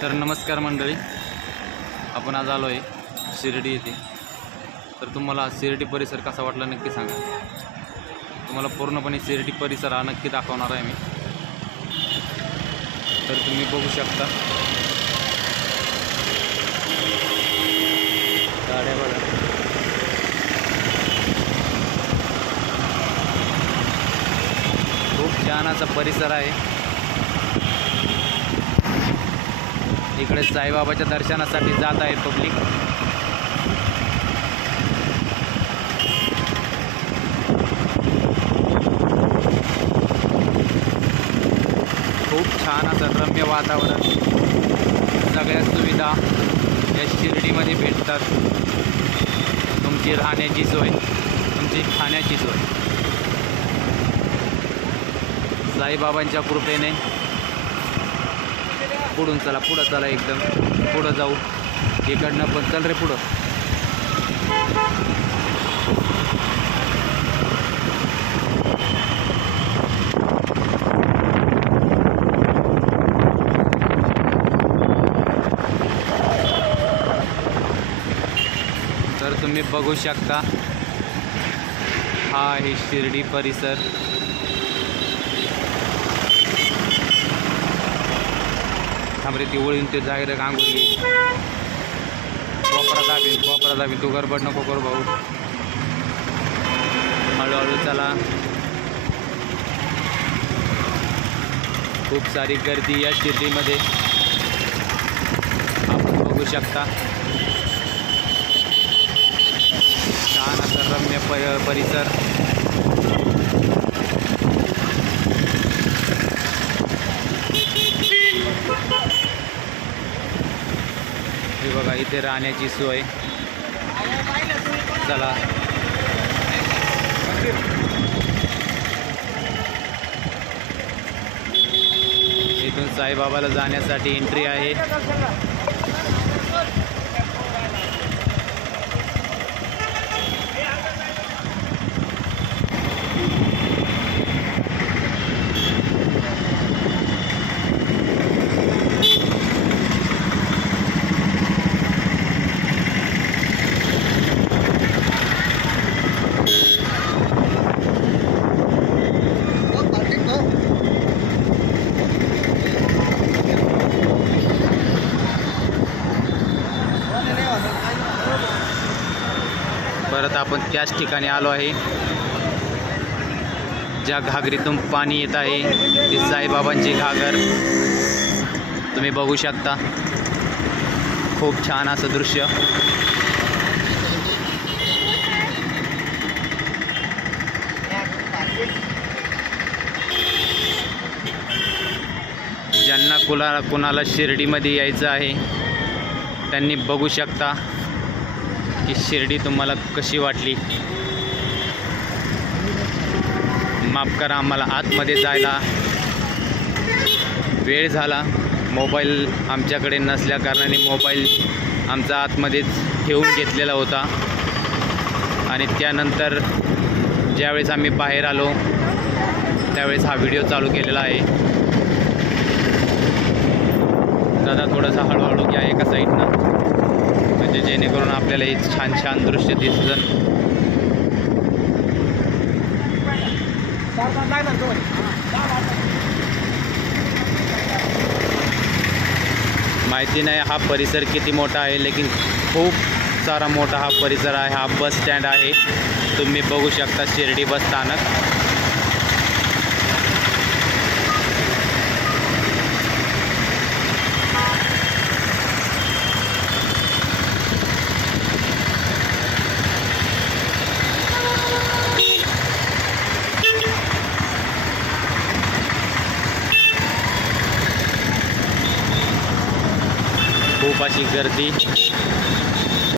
तर नमस्कार मंडळी, आपण आज आलो आहे शिर्डी येथे. तर तुम्हाला शिर्डी परिसर कसा वाटला नक्की सांगा. तुम्हाला पूर्णपणे शिर्डी परिसर हा नक्की दाखवणार आहे मी. तर तुम्ही बघू शकता गाड्या बघा. खूप छान असा परिसर आहे. इकडे साईबाबाच्या दर्शनासाठी जात आहे पब्लिक. खूप छान असं रम्य वातावरण, सगळ्या सुविधा या शिर्डीमध्ये भेटतात. तुमची राहण्याची सोय, तुमची खाण्याची सोय साईबाबांच्या कृपेने. पुढून चला, पुढं चला, एकदम पुढं जाऊ. इकडनं पण चल रे पुढं. तर तुम्ही बघू शकता, हा आहे शिर्डी परिसर. थांबरे ती वळून ते जाहीर गांगुली कोपरा दाबी. तू गडबड नको करू भाऊ, हळूहळू चला. खूप सारी गर्दी या शिर्डीमध्ये आपण बघू शकता. छान असं रम्य परिसर. हे बघा, इथे राहण्याची सोय. चला, इथून साईबाबाला जाण्यासाठी एंट्री आहे. परत आपण त्याच ठिकाणी आलो आहे ज्या घागरीतून पाणी येत आहे. ती साईबाबांची घागर तुम्ही बघू शकता. खूप छान असं दृश्य. ज्यांना कुणाला शिर्डीमध्ये यायचं आहे त्यांनी बघू शकता की शिर्डी तुम्हाला कशी वाटली. माफ करा, आम्हाला आतमध्ये जायला वेळ झाला. मोबाईल आमच्याकडे नसल्या कारणाने मोबाईल आमचा आतमध्येच ठेवून घेतलेला होता. आणि त्यानंतर ज्यावेळेस आम्ही बाहेर आलो त्यावेळेस हा व्हिडिओ चालू केलेला आहे. दादा थोडंसं हळूहळू घ्या एका साईडनं, म्हणजे जेणेकरून आपल्याला हे छान छान दृश्य दिसतं. माहिती नाही हा परिसर किती मोठा आहे, लेकिन खूप सारा मोठा हा परिसर आहे. हा बस स्टँड आहे, तुम्ही बघू शकता शिर्डी बस स्थानक. खूप अशी गर्दी.